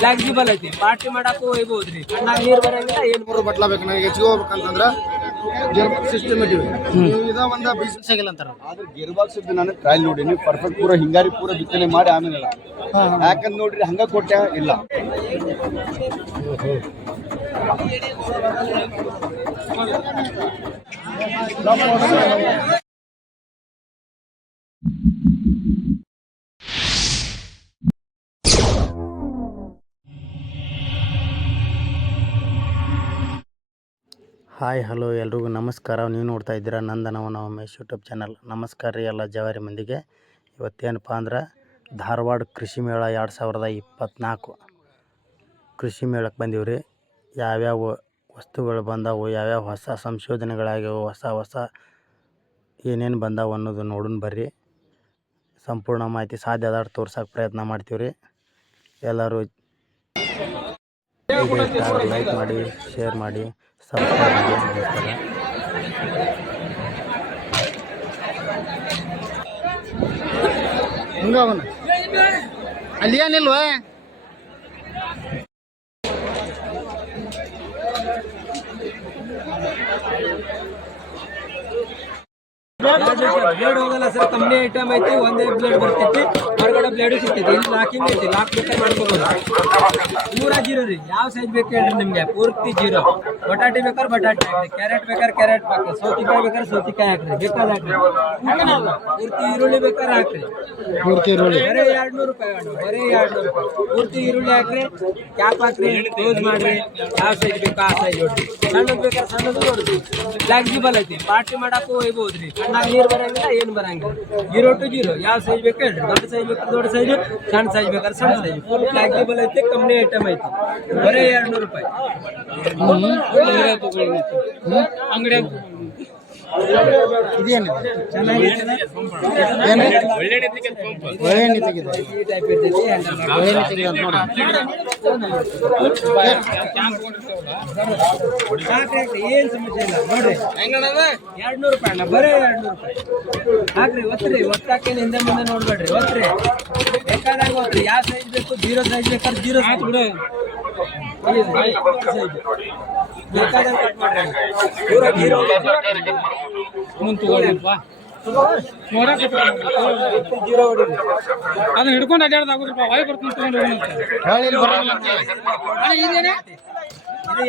Flexible ಐತಿ. Party ಮಾಡಕ್ಕೂ ಕಣ್ಣಾಗ ನೀರ್ ಬರಂಗಿಲ್ಲ ಏನು ಮೂರು ಬಟ್ಲ ಬೇಕು ನನಗೆ ಹೆಚ್ಚಿಗೆ ಹೋಗ್ಬೇಕಂತಂದ್ರೆ ಗೇರ್ ಸಿಸ್ಟಮ್ ಇಟ್ಟಿವಿ. ಇದ ಒಂದು ಬಿಸ್ನೆಸ್ ಆಗಿಲ್ಲ ಅಂತಾರ. ಆದ್ರೆ ಬಾಕ್ಸ್ ಇದ್ದು ನಾನು ಟ್ರಯಲ್ ನೋಡೀನಿ ಪರ್ಫೆಕ್ಟ್ ಪೂರ ಹಿಂಗಾರಿ ಪೂರ ಬಿತ್ತನೆ ಮಾಡಿ ಆಮೇಲೆ ಯಾಕಂದ್ ನೋಡ್ರಿ ಹಂಗ ಕೊಟ್ಟೆ ಇಲ್ಲ. ಹಾಯ್ ಹಲೋ ಎಲ್ರಿಗೂ ನಮಸ್ಕಾರ. ನೀವು ನೋಡ್ತಾ ಇದ್ದೀರಾ ನಂದನವನ ಉಮೇಶ್ ಯೂಟ್ಯೂಬ್ ಚಾನಲ್. ನಮಸ್ಕಾರ ರೀ ಎಲ್ಲ ಜವಾರಿ ಮಂದಿಗೆ. ಇವತ್ತೇನಪ್ಪ ಅಂದ್ರೆ ಧಾರವಾಡ ಕೃಷಿ ಮೇಳ ಎರಡು ಸಾವಿರದ ಇಪ್ಪತ್ತ್ನಾಲ್ಕು ಕೃಷಿ ಮೇಳಕ್ಕೆ ಬಂದೀವಿ ರೀ. ಯಾವ್ಯಾವ ವಸ್ತುಗಳು ಬಂದವು ಯಾವ್ಯಾವ ಹೊಸ ಸಂಶೋಧನೆಗಳಾಗ್ಯವು ಹೊಸ ಹೊಸ ಏನೇನು ಬಂದವು ಅನ್ನೋದು ನೋಡೋಣ ಬರ್ರಿ. ಸಂಪೂರ್ಣ ಮಾಹಿತಿ ಸಾಧ್ಯ ಆದಷ್ಟು ತೋರ್ಸೋಕೆ ಪ್ರಯತ್ನ ಮಾಡ್ತೀವಿ ರೀ. ಎಲ್ಲರೂ ಲೈಕ್ ಮಾಡಿ ಶೇರ್ ಮಾಡಿ. ಸಬ್ಸ್ಕ್ರೈಬ್ ಮಾಡಿ ನಮಸ್ಕಾರ ಹಂಗ ಅವನು ಅಲ್ಲಿ ಏನಿಲ್ವಾ ಬ್ಲೇಡ್ ಹೋಗಲ್ಲ ಸರ್ ಕಂಪ್ನಿ ಐಟಮ್ ಐತಿ ಒಂದೇ ಬ್ಲೇಡ್ ಬರ್ತೈತಿ ಹೊರಗಡೆ ಬ್ಲೇಡು ಸಿಗ್ತೈತಿ ಇಲ್ಲಿ ಲಾಕಿಂಗ್ ಐತಿ ಲಾಕ್ ಬೇಕಾದ್ರೆ ಮಾಡ್ಕೋಬಹುದು ಪೂರ ಜೀರೋ ರೀ ಯಾವ ಸೈಜ್ ಬೇಕು ಹೇಳ್ರಿ ನಿಮಗೆ ಪೂರ್ತಿ ಜೀರೋ ಬಟಾಟಿ ಬೇಕಾದ್ರೆ ಬಟಾಟಿ ಹಾಕ್ರಿ ಕ್ಯಾರೆಟ್ ಬೇಕಾದ್ರೆ ಕ್ಯಾರೆಟ್ ಹಾಕ್ರಿ ಸೌತಿಕಾಯಿ ಬೇಕಾದ್ರೆ ಸೌತಿಕಾಯಿ ಹಾಕ್ರಿ ಬೇಕಾದ ಹಾಕ್ರಿ. ಪೂರ್ತಿ ಈರುಳ್ಳಿ ಬೇಕಾದ್ರೆ ಹಾಕ್ರಿ. ಪೂರ್ತಿ ಈರುಳ್ಳಿ. ಬರೀ ಎರಡ್ ನೂರು ರೂಪಾಯಿ ಅಣ್ಣ ಬರೀ ಎರಡ್ ನೂರು ರೂಪಾಯಿ. ಪೂರ್ತಿ ಈರುಳ್ಳಿ ಹಾಕ್ರಿ ಕ್ಯಾಪ್ ಹಾಕ್ರಿ ಕ್ಲೋಸ್ ಮಾಡ್ರಿ. ಯಾವ ಸೈಜ್ ಬೇಕು ಆ ಸೈಜ್ ಹೊಡ್ರಿ ಸಣ್ಣದು ಬೇಕಾದ್ರೆ ಸಣ್ಣದು ದೊಡ್ಡದು ಫ್ಲೆಕ್ಸಿಬಲ್ ಐತಿ ಪಾರ್ಟಿ ಮಾಡಕ್ಕೂ ಒಯ್ಬೋದ್ರಿ. ಅಣ್ಣ ನೀರು ಬರಂಗಿಲ್ಲ, ಏನು ಬರಂಗಿಲ್ಲ. ಜೀರೋ ಟು ಜೀರೋ ಯಾವ ಸೈಜ್ ಬೇಕು ಹೇಳ್ರಿ. ದೊಡ್ಡ ಸೈಜ್ ಬೇಕು, ದೊಡ್ಡ ಸೈಜ್ ಸಣ್ಣ ಸೈಜ್ ಬೇಕಾದ್ರೆ ಸಣ್ಣ ಸೈಜ್ ಫುಲ್ ಫ್ಲೆಕ್ಸಿಬಲ್ ಐತಿ ಕಂಪ್ನಿ ಐಟಮ್ ಐತಿ. ಬರೀ ಎರಡು ನೂರು ರೂಪಾಯಿ ಅಂಗಡಿ ನೋಡ್ರಿ ಹಾಕ್ರಿ ಒತ್ತ್ರಿ ಹಿಂದೆ ಮುಂದೆ ನೋಡ್ಬೇಡ್ರಿ ಒತ್ತ್ರಿ ಬೇಕಾದಾಗ ಒತ್ತ್ರಿ ಯಾವ ಸೈಜ್ ಬೇಕು ಜೀರೋ ಸೈಜ್ ಬೇಕಾದ್ರೆ ಜೀರೋ ಸೈಜ್ ಬಿಡು ಅದನ್ನ ಹಿಡ್ಕೊಂಡು ಅಡ್ಡಾಡ್ದಾಗುದ್ರಪ್ಪ ವಾಯು ಬರ್ತೀನಿ ತಗೊಂಡು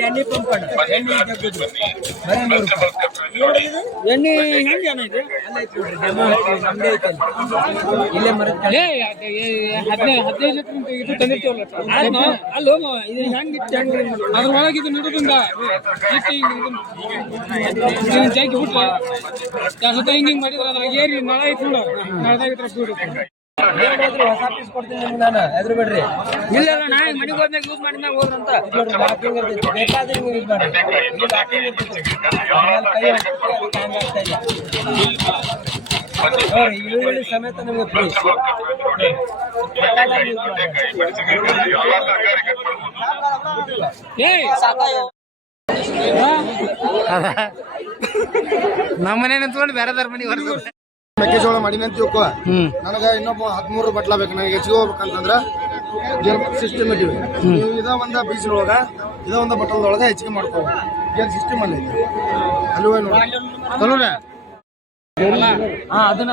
ಎಣ್ಣೆ ಪಂಪ್ ಎಣ್ಣೆ ಜಗ್ಗುದು ಬರೀ ನೂರು ರೂಪಾಯಿ. ಎಣ್ಣೆ ಹೆಂಗೆ ಅಲ್ಲ ಐತೆ ನೋಡ್ರಿ ಐತೆ ಇಲ್ಲೇ ಮರದ. ಹದಿನೈದು ಹದಿನೈದು ಲೀಟರ್ ಇದು ತಂದಿರ್ತೀವಲ್ಲ ಅಲ್ಲ, ಅಲ್ಲೋ ಮಾವ, ಇದು ಹೆಂಗ್ ಇಟ್ಟು ಹೆಂಗ್ ಅದ್ರ ಇದು ನಿಡೋದ್ರಿಂದ ಬಿಟ್ರೆ ಹಿಂಗೆ ಹಿಂಗೆ ಮಾಡಿದ್ರೆ ಅದ್ರಾಗ ಏರಿ ಮಳೆ ಐತಿ ನೋಡು. ಹೇಳ್ಬೋದ್ರಿ, ಹೊಸ ಪೀಸ್ ಕೊಡ್ತೀನಿ ನಿಮ್ಗೆ ನಾನು. ಎದುರು ಬಿಡ್ರಿ. ಇಲ್ಲ ನಾ ಮನೆಗೆ ಹೋದ್ಮೇಲೆ ಯೂಸ್ ಮಾಡಿದ್ಮೇಲೆ ಹೋದ್ರಂತ ನೋಡ್ರಿ ಲಾಕಿಂಗ್ ಇರ್ತೈತಿ. ಬೇಕಾದ್ರೆ ನೀವು ಯೂಸ್ ಮಾಡ್ರಿ. ಇದು ಲಾಕಿಂಗ್ ಇರ್ತೈತಿ. ಆಮೇಲೆ ಕೈ ಹಾಕ್ಬಿಟ್ರೆ ಅದಕ್ಕೆ ಹ್ಯಾಂಗ್ ಆಗ್ತಾ ಇಲ್ಲ ನೋಡ್ರಿ ಈರುಳ್ಳಿ ಸಮೇತ ನಿಮಗೆ ಫ್ರೀ ಏಯ್! ನಮ್ಮ ಮನೆ ನಿಂತ್ಕೊಂಡು ಬೇರೆ ಮನೆ ಹೊರದು ಮೆಕ್ಕೆಜೋಳ ಮಾಡೀನಿ ಅಂತ ತಿಳ್ಕೊ. ನನಗೆ ಇನ್ನೊಬ್ಬ ಹದಿಮೂರು ಬಟ್ಲ ಬೇಕು. ನನಗೆ ಹೆಚ್ಚಿಗೆ ಹೋಗ್ಬೇಕಂತಂದ್ರ ಸಿಸ್ಟಮ್ ಇಟ್ಟಿವಿ. ನೀವು ಇದ ಒಂದ ಬೀಚ್ನೊಳಗ ಇದ ಒಂದ ಬಟ್ಟಲದೊಳಗ ಹೆಚ್ಚಿಗೆ ಮಾಡ್ಕೋ ಏನ್ ಸಿಸ್ಟಮ್ ಅಲ್ಲಿ. ಐತಿ ಅಲ್ವೇ ನೋಡಿ. ಅದನ್ನ.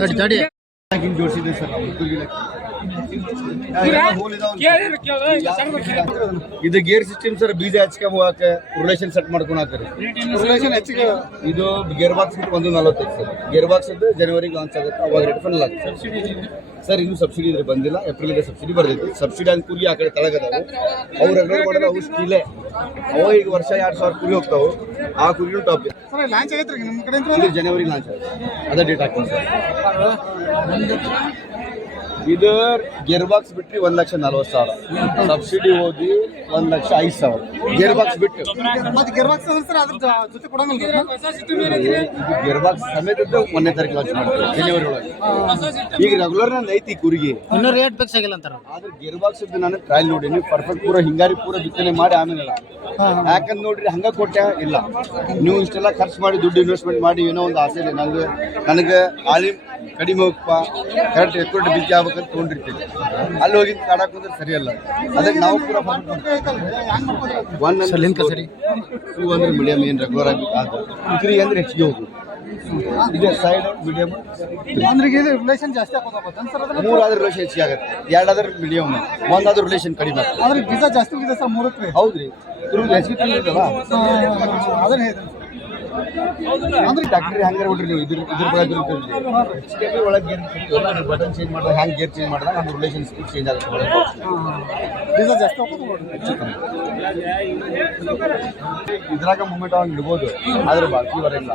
ತಡಿ ತಡಿ ಜೋಡಿಸಿದ್ವಿ ಸರ್ ಕೇಳಿದ್ರೆ ಇದು ಗೇರ್ ಸಿಸ್ಟಮ್ ಸರ್ ಬೀಜ ಹಚ್ಕೊಂಡ್ ಹೋಗಾಕ ರಿಲೇಷನ್ ಸೆಟ್ ಮಾಡ್ಕೊಳಕ್ರಿ ರಿಲೇಷನ್ ಹೆಚ್ಚಿಗೆ ಇದು ಗೇರ್ ಬಾಕ್ಸ್ ಒಂದು ನಲವತ್ತೈದು ಸರ್. ಗೇರ್ ಬಾಕ್ಸ್ ಅದು ಜನವರಿಗೆ ಲಾಂಚ್ ಆಗುತ್ತೆ ಅವಾಗ ರಿಟರ್ನ್ ಫೈನಲ್ ಆಗುತ್ತೆ ಸರ್. ಇನ್ನೂ ಸಬ್ಸಿಡಿ ಇದ್ರೆ ಬಂದಿಲ್ಲ ಏಪ್ರಿಲ್ಗೆ ಸಬ್ಸಿಡಿ ಬರ್ತೈತಿ ಸಬ್ಸಿಡಿ ಅಂತ ಕುರಿ ಆ ಕಡೆ ತಳಗದವು. ಅವ್ರ ಅಗ್ರ ಕೊಡೋದು ಅವು ಸ್ಟೀಲೇ ಅವ ಈಗ ವರ್ಷ ಎರಡು ಸಾವಿರ ಕುರಿ ಹೋಗ್ತಾವು. ಆ ಕುರಿಗಳು ಟಾಪ್ ಸರ್ ಲಾಂಚ್ ಆಗೈತ್ರಿ ನಿಮ್ಮ ಕಡೆ ಜನವರಿ ಲಾಂಚ್ ಆಗುತ್ತೆ. ಅದೇ ಡೇಟ್ ಹಾಕ್ತೀನಿ ಸರ್. ಇದು ಗೇರ್ ಬಾಕ್ಸ್ ಬಿಟ್ರಿ ಒಂದ್ ಲಕ್ಷ ನಲ್ವತ್ತು ಸಾವಿರ. ಸಬ್ಸಿಡಿ ಹೋಗಿ ಒಂದ್ ಲಕ್ಷ ಐದು ಸಾವಿರ. ಗೇರ್ ಬಾಕ್ಸ್ ಬಿಟ್ಟು. ಮತ್ತೆ ಗೇರ್ ಬಾಕ್ಸ್ ಸರ್ ಅದ್ರ ಜೊ- ಜೊತೆ ಕೊಡಂಗಿಲ್ಲ ಇದು. ಗೇರ್ ಬಾಕ್ಸ್ ಸಮೇತ ಒಂದನೇ ತಾರೀಕು ಲಾಂಚ್ ಮಾಡ್ತೀವಿ ಜನವರಿ ಒಳಗೆ. ಈಗ ರೆಗ್ಯುಲರ್ ನಂದು ಐತಿ ಕುರಿಗೆ. ಇನ್ನೂ ರೇಟ್ ಫಿಕ್ಸ್ ಆಗಿಲ್ಲ ಅಂತಾರ. ಆದ್ರೆ ಗೇರ್ ಬಾಕ್ಸ್ ಇದ್ದು ನಾನು ಟ್ರಯಲ್ ನೋಡೀನಿ ಪರ್ಫೆಕ್ಟ್ ಪೂರ ಹಿಂಗಾರಿ ಪೂರ ಬಿತ್ತನೆ ಮಾಡಿ ಆಮೇಲೆ ಯಾಕಂದ್ ನೋಡ್ರಿ ಹಂಗ ಕೊಟ್ಟೆ ಇಲ್ಲ. ನೀವು ಇಷ್ಟೆಲ್ಲ ಖರ್ಚು ಮಾಡಿ ದುಡ್ಡು ಇನ್ವೆಸ್ಟ್ಮೆಂಟ್ ಮಾಡಿ ಏನೋ ಒಂದು ಆಸೆ ಇದೆ. ನನಗೆ ನನಗೆ ಆಲಿ ಕಡಿಮೆ ಹೋಗಪ್ಪ ಕರೆಕ್ಟ್ ಎಕ್ಯೂರೇಟ್ ಬಿತ್ತಿ ಆಗ್ಬೇಕಂತ ತೊಗೊಂಡಿರ್ತೀವಿ ಅಲ್ಲಿ ಹೋಗಿ ಕಾಡಾಕ್ ಹೋದ್ರೆ ಸರಿಯಲ್ಲ. ಅದಕ್ಕೆ ನಾವು ಕೂಡ ಒನ್ ಸರಿ ಟೂ ಅಂದ್ರೆ ಮೀಡಿಯಂ ಏನು ರೆಗ್ಯುಲರ್ ಆಗಿ ಅದು ತ್ರೀ ಅಂದ್ರೆ ಹೆಚ್ಚಿಗೆ ಹೋಗುದು ಇದೆ ಸೈಡ್ ಮೀಡಿಯಮ್ ಅಂದ್ರೆ ಇದು ರಿಲೇಷನ್ ಜಾಸ್ತಿ ಆಗೋದಾಗುತ್ತೆ ಸರ್ ಅದ್ರ ಮೂರಾದ್ರೆ ರಿಲೇಷನ್ ಹೆಚ್ಚಿಗೆ ಆಗುತ್ತೆ. ಎರಡಾದ್ರೆ ಮೀಡಿಯಂ ಒಂದಾದ್ರೂ ರಿಲೇಷನ್ ಕಡಿಮೆ ಆದ್ರೆ ಬೀಜ ಜಾಸ್ತಿ ಇದೆ ಸರ್ ಮೂರಕ್ಕೆ. ಹೌದ್ರಿ. ತಿರುಗಿ ಹೆಚ್ಚಿಗೆ ತಿಂದಿದ್ದಲ್ಲ ಅದನ್ನ ಹೇಳಿದ್ರು ಅಂದ್ರೆ ಟ್ಯಾಕ್ಟ್ರಿ ಹಂಗಾರೆ ಬಿಡ್ರಿ ನೀವು? ಇದ್ರ ಇದ್ರ ಒಳಗೆ ಗೇರ್ ಬಟನ್ ಚೇಂಜ್ ಮಾಡಿದಾಗ ಹ್ಯಾಂಗ್ ಗೇರ್ ಚೇಂಜ್ ಮಾಡಿದಾಗ ನಮ್ಮ ರಿಲೇಷನ್ ಚೇಂಜ್ ಆಗುತ್ತೆ ಇದು ಜಾಸ್ತಿ ಹೋಗೋದು ಇದ್ರಾಗ ಮೂಮೆಂಟ್ ಅವಾಗ ಇಡ್ಬೋದು ಆದ್ರೆ ಬಾಕಿ ಬರಂಗಿಲ್ಲ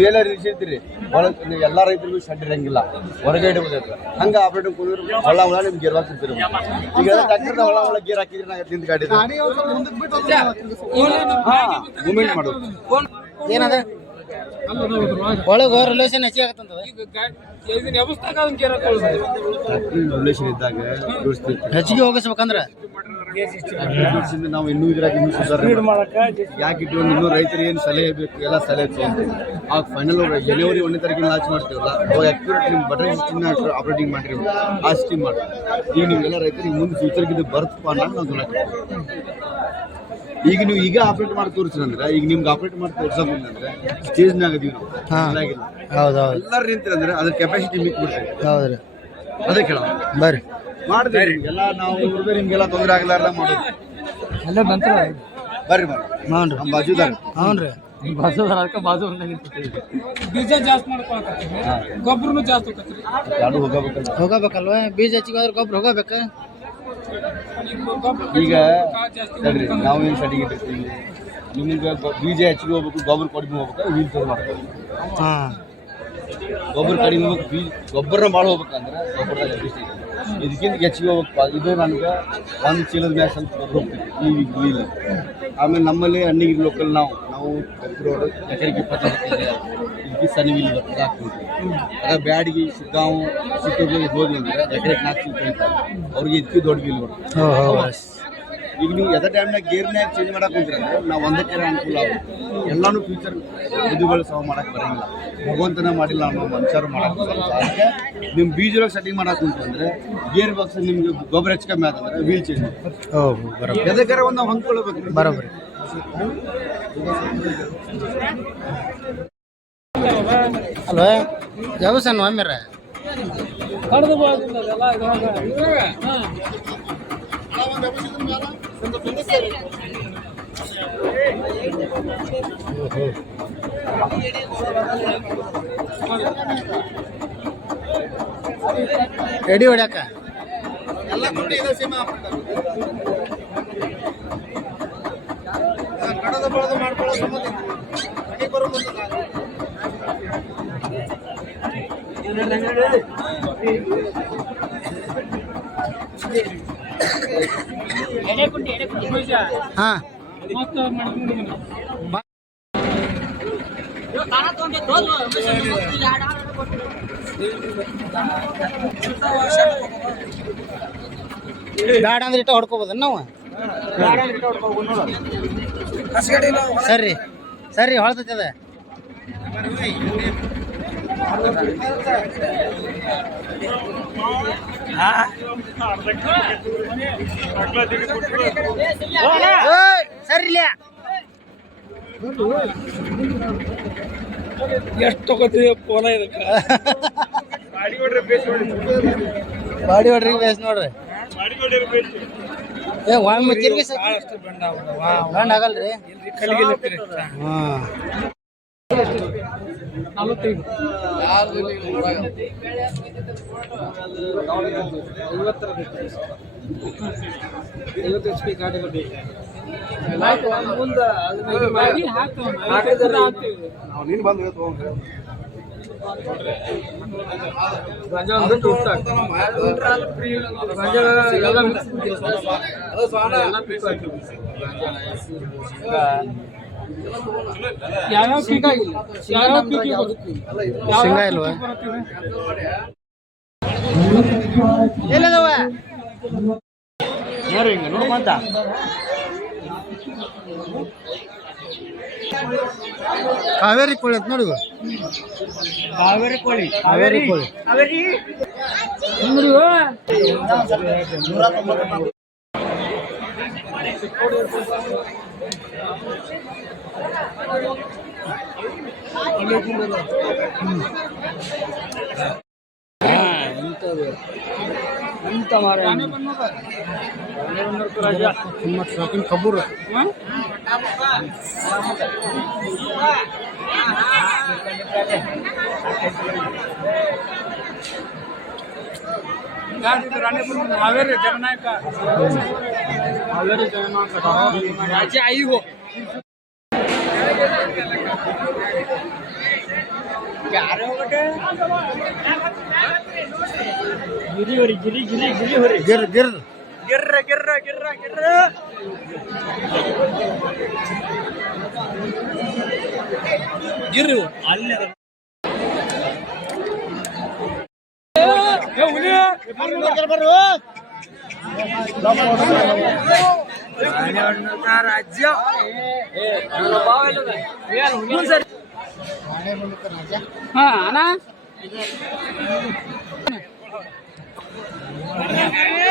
ಇಲ್ಲ ನೀವು ರೀಚ್ ಐತಿರಿ ಒಳಗೆ ನೀವು ಎಲ್ಲ ರೈತರಿಗೂ ಶೆಡ್ ಇರಂಗಿಲ್ಲ. ಹೊರಗೆ ಇಡಬಹುದು ಹಂಗ ಆಪರೇಟಿಂಗ್ ಕುಡಿದ್ರು ಹೊಳ ಹೊಳ ನಿಮ್ಗೆ ಗೇರ್ ಹಾಕ್ತಿರ್ತೀರಿ ಈಗ ಟ್ರ್ಯಾಕ್ಟರ್ ಹೊಳ ಒಳಗೆ ಗೇರ್ ಹಾಕಿದ್ರೆ ನಾಗ ನಿಂತ ಗಾಡಿ ಮೂಮೆಂಟ್ ಮಾಡೋದು. ಏನದ ಒಳಗೆ ರಿಲೇಷನ್ ಹೆಚ್ಚಿಗೆ ಆಗತ್ತಂತದ ರಿಲೇಷನ್ ಇದ್ದಾಗ ಹೆಚ್ಚಿಗೆ ಹೋಗಿಸ್ಬೇಕಂದ್ರ? ನಾವು ಇನ್ನೂ ಇದ್ರಾಗ ಇನ್ನೂ ಸುಧಾರಣೆ. ಯಾಕೆ ಇಟ್ಟು ಇನ್ನೂ ರೈತರಿಗೆ ಏನು ಸಲಹೆ ಬೇಕು ಎಲ್ಲ ಸಲಹೆ ತೊಗೊಂಡು ಆ ಫೈನಲ್ ಜನವರಿ ಒಂದನೇ ತಾರೀಕಿನ ಲಾಂಚ್ ಮಾಡ್ತೀವಲ್ಲ ಅವಾಗ ಅಕ್ಯುರೇಟ್ ನಿಮ್ಮ ಬಟರ್ ಸಿಸ್ಟಮ್ನ ಆಪರೇಟಿಂಗ್ ಮಾಡಿರಿ ಆ ಸ್ಕೀಮ್ ಮಾಡಿ ಈಗ ನೀವೆಲ್ಲ ರೈತರಿಗೆ ಮುಂದೆ ಫ್ಯೂಚರ್ಗಿದ್ದು ಬರ್ತಪ್ಪ ಅನ್ನೋದು ನಾವು ಈಗ ನೀವು ಈಗ ಆಪರೇಟ್ ಮಾಡಿ ತೋರಿಸಿದ್ರೆ ಈಗ ನಿಮ್ಗೆ ಆಪರೇಟ್ ಮಾಡಿ ಸ್ಟೇಜ್ ಸ್ಟೇಜ್ನಾಗ ಅದೀವಿ ನಾವು. ಚೆನ್ನಾಗಿಲ್ಲ. ಹೌದೌದು. ಎಲ್ಲರೂ ನಿಂತಿರಂದ್ರೆ ಅದ್ರ ಕೆಪಾಸಿಟಿ ಮಿಕ್ ಬಿಡ್ತೇವೆ ಹೌದ್ರಿ. ಅದೇ ಕೇಳ ಬರ್ರಿ. ಮಾಡ್ತೀವಿ. ಎಲ್ಲ ನಾವು ಹುಡುಗರು ನಿಮ್ಗೆಲ್ಲ ತೊಂದರೆ ಆಗಲಾರ್ದ ಮಾಡೋದು. ಎಲ್ಲ ಬಂತು ಬರ್ರಿ ಬರ್ರಿ. ಹ್ಞೂ ರೀ ನಮ್ಮ ಬಾಜುದಾರ ಹ್ಞೂ ರೀ ಬಾಜು ಬೀಜ ಜಾಸ್ತಿ ಮಾಡ್ಕೊಳಕತ್ತೀವಿ. ಗೊಬ್ಬರನು ಜಾಸ್ತಿ ಹೋಗಬೇಕಲ್ವ? ಬೀಜ ಹೆಚ್ಚಿಗೆ ಹೋದ್ರೆ ಗೊಬ್ಬರ ಹೋಗಬೇಕು? ಈಗ ನೋಡ್ರಿ ನಾವು ಏನು ಸಡಿಗೆ ಇಟ್ಟಿರ್ತೀವಿ ನಿಮ್ಗೆ ಬೀಜ ಹೆಚ್ಚಿಗೆ ಹೋಗ್ಬೇಕು ಗೊಬ್ಬರ ಕಡಿಮೆ ಹೋಗ್ಬೇಕು ವೀಲ್ ಚೇಂಜ್ ಮಾಡ್ಬೇಕು ಗೊಬ್ಬರ ಕಡಿಮೆ ಹೋಗ್ಬೇಕು ಬೀಜ ಗೊಬ್ಬರನ ಭಾಳ ಹೋಗ್ಬೇಕಂದ್ರೆ ಗೊಬ್ಬರದಾಗ ಅಡ್ಜಸ್ಟ್ ಇದೆ ಇದಕ್ಕಿಂತ ಹೆಚ್ಚಿಗೆ ಹೋಗ್ಬೇಕು ಇದು ನನಗೆ ಒಂದು ಚೀಲದ ಮ್ಯಾಗ ಅಂತ ಗೊಬ್ಬರ ಹೋಗ್ತೀವಿ ಈ ವೀಲ್ ಆಮೇಲೆ ನಮ್ಮಲ್ಲಿ ಹಣ್ಣಿಗೆ ಲೋಕಲ್ ನಾವು ನಾವು ಗೊಬ್ಬರ ಎಕರೆಗೆ ಇಪ್ಪತ್ತೈದು ಇದಕ್ಕೆ ಸಣ್ಣ ವೀಲ್ ಬರ್ತದೆ ಹಾಕ್ತೀವಿ ಆಗ ಬ್ಯಾಡಿಗೆ ಸಿಗ್ಗಾಂವ್ ಸಿಟ್ಟೂರಿಗೆ ಹೋದ್ವಿ ಅಂದ್ರೆ ಎಕರೆಗೆ ನಾಲ್ಕು ತೊಳಿತಾರೆ ಅವ್ರಿಗೆ ಇದಕ್ಕೆ ದೊಡ್ಡ ಬಿಲ್ ಬರ್ತದೆ ಈಗ ನೀವು ಎದ ಟೈಮ್ನಾಗ ಗೇರ್ನ್ಯಾಗ ಚೇಂಜ್ ಮಾಡಕ್ಕೆ ಅಂದ್ರೆ ನಾವು ಒಂದಕ್ಕೆ ಅನುಕೂಲ ಆಗುತ್ತೆ. ಎಲ್ಲಾನು ಫ್ಯೂಚರ್ ಇದುಗಳು ಸಹ ಮಾಡಕ್ಕೆ ಬರಂಗಿಲ್ಲ. ಭಗವಂತನ ಮಾಡಿಲ್ಲ ಅನ್ನೋ ಮನುಷ್ಯರು ಮಾಡಕ್ಕೆ. ಅದಕ್ಕೆ ನಿಮ್ಮ ಬೀಜೊಳಗೆ ಸೆಟ್ಟಿಂಗ್ ಮಾಡಕ್ಕೆ ಕುಂತ್ರಿ ಅಂದ್ರೆ ಗೇರ್ ಬಾಕ್ಸ್ ನಿಮಗೆ ಗೊಬ್ಬರ ಹೆಚ್ಚು ಕಮ್ಮಿ ಆತಂದ್ರೆ ವೀಲ್ ಚೇಂಜ್ ಎದಕ್ಕಾರ ಒಂದು ಹೊಂದ್ಕೊಳ್ಬೇಕು. ಬರೋಬ್ಬರಿ. ಅಲ್ವ ಯಾವ ಸಣ್ಣ ಒಮ್ಮೆರ. ರೆಡಿ ಹೊಡ್ಯಾಕ? ಎಲ್ಲ ಕೂಡಿ ಇದೆ ಸೀಮಾ. ಕಡದ ಬಳದು ಮಾಡ್ಕೊಳ್ಳೋ ಸಂಬಂಧ ಮನೆ ಬರೋ ಹಾಂ. ಮಾಡ್ಕೊಂಡು ಬ್ಯಾಡ ಅಂದ್ರೆ ಇಟ್ಟ ಹೊಡ್ಕೋಬೋದ ನಾವು ಸರಿ ಸರಿ ಹೊಳ್ತೈತೆ ಅದ ಓಯ್, ಸರಿ ಎಷ್ಟು ತಗೋತೀವಿ ಪೋಲ ಇದಕ್ಕೆ? ಬಾಡಿ ಹೊಡ್ರಿ ಬೇಸ್ ನೋಡ್ರಿ. ಏ ಒಮ್ಮೆ ತಿರ್ಗಿ ಬೆಂಡ ಆಗಲ್ರಿ. ಹಾಂ ಐವತ್ತು ಎಚ್ ಪಿ ಗಾಡಿ ಬೇಕು. ಹಾಕಿದ್ರೆ ಹಾಕ್ತೇವೆ. ನಾವು ನೀನು ಬಂದು ತಗೊಂಡ್ರೆ ಯಾವ್ಯಾವ ಪೀಕ್ ಆಗಿಲ್ಲ ಯಾವ್ಯಾವ ಪೀಕ್ ಶೇಂಗಾ ಇಲ್ವಾ? ಎಲ್ಲದವ? ನೋಡ್ರಿ ಹಿಂಗೆ ನೋಡ್ಕೊಂತ ಕಾವೇರಿ ಕೋಳಿ ಅಂತ ನೋಡಿ ಇವು. ಕಾವೇರಿ ಕೋಳಿ ಕಾವೇರಿ ಕೋಳಿ ಕಾವೇರಿ ಎಂತ ಮಾರ ತುಂಬ ಶೌಕಿನ್ ಕಬ್ಬೂರು ಹಾವೇರಿ ಜನನಾಯಕ ಹಾವೇರಿ ಜನನಾಯಕ ರಾಜ್ಯ ಐದು ಯಾರು ಹೋಗಟ್ಟೆ ಗಿರಿ ಹೊರಿ ಗಿರಿ ಗಿರಿ ಗಿರಿ ಹೊರಿ ಗಿರ್ ಗಿರ್ ಗಿರ್ರ ಗಿರ್ರ ಗಿರ್ರ ಗಿರ್ರ ಗಿರ್ರು ಅಲ್ಲೇ ರಾಜ್ಯ ಸರ್ ಹಾ ಅಣ್ಣ ಇದ್ಯಾವ್ದು? ಶಿರಾಳಕೊಪ್ಪ. ಕೊಲೆಗಾರ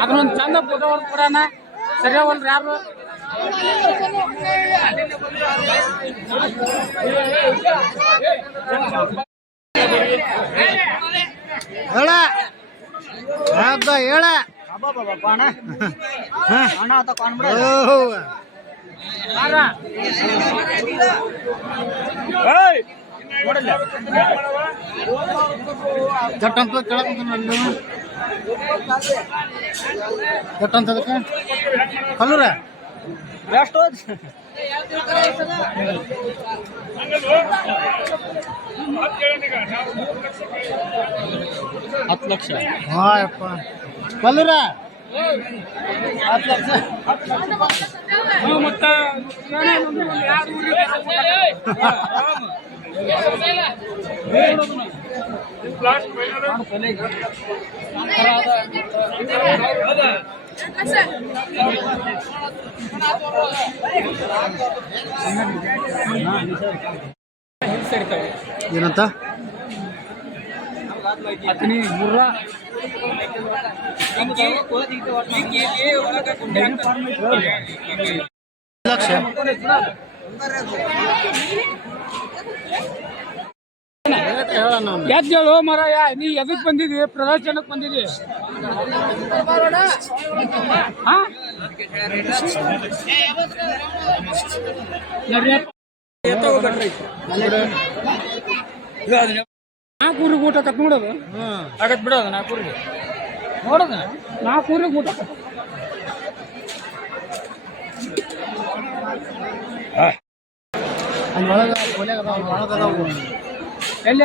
ಅದನ್ನೊಂದು ಚಂದ ಫೋಟೋ ಹೊಡೆದು ಕೊಡೋಣ ಸರಿಯಾವಲ್ರಿ ಯಾರು? ಹೇಳ. ಹಬ್ಬ ಹೇಳ? ಕೆಳಕ್ ಅದಕ್ಕೆ ಕಲ್ಲೂರ? ಎಷ್ಟು ಹತ್ತು ಲಕ್ಷ. ಹಾ ಯಪ್ಪ. ಕಲ್ಲೂರ? ಹತ್ತು ಲಕ್ಷ. ಏನಂತ? ಅತನಿ ಮುರ್ರಾ. ಲಕ್ಷ. ಹೇಳಣ್ಣ ಮರ ಮರಯ್ಯ ನೀ ಎದಕ್ ಬಂದಿದಿ? ಪ್ರದರ್ಶನಕ್ಕೆ ಬಂದಿದಿ? ಹಾ? ನಡ್ರಿಯಪ್ಪ. ನಾಲ್ಕು ಊರಿಗೆ ಊಟ ಕತ್ ನೋಡೋದು? ಆಗತ್ ಬಿಡೋದು ನಾಲ್ಕು ಊರಿಗೆ ನೋಡೋದು ನಾಲ್ಕು ಊರಿಗೆ ಊಟ ಅಲ್ಲಿ ಒಳಗ ಕೊನೆಗೆ ಒಳಗದ ಎಲ್ಲ?